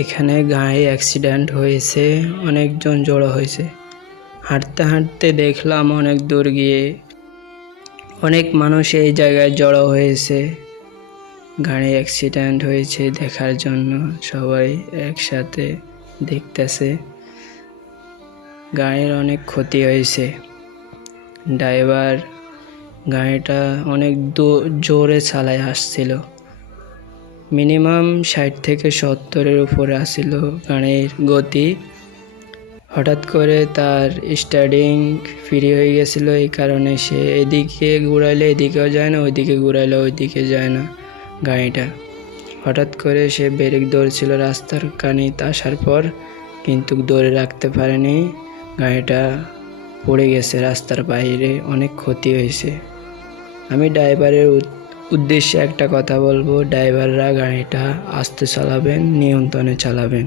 এখানে গাড়ি অ্যাক্সিডেন্ট হয়েছে, অনেকজন জড়ো হয়েছে। হাঁটতে হাঁটতে দেখলাম অনেক দূর গিয়ে অনেক মানুষ এই জায়গায় জড়ো হয়েছে। গাড়ি অ্যাক্সিডেন্ট হয়েছে দেখার জন্য সবাই একসাথে দেখতেছে। গাড়ির অনেক ক্ষতি হয়েছে। ড্রাইভার গাড়িটা অনেক জোরে চালায় আসছিল, মিনিমাম 60 থেকে 70-এর উপরে আসছিল গাড়ির গতি। হঠাৎ করে তার স্টার্টিং ফ্রি হয়ে গেছিলো, এই কারণে সে এদিকে ঘুরাইলে এদিকেও যায় না, ওইদিকে ঘুরাইলে ওইদিকে যায় না গাড়িটা। হঠাৎ করে সে ব্রেক ধরছিল রাস্তার কানিতে আসার পর, কিন্তু ধরে রাখতে পারেনি, গাড়িটা পড়ে গেছে রাস্তার বাইরে, অনেক ক্ষতি হয়েছে। আমি ড্রাইভারের উদ্দেশ্যে একটা কথা বলবো, ড্রাইভাররা গাড়িটা আস্তে চালাবেন, নিয়ন্ত্রণে চালাবেন।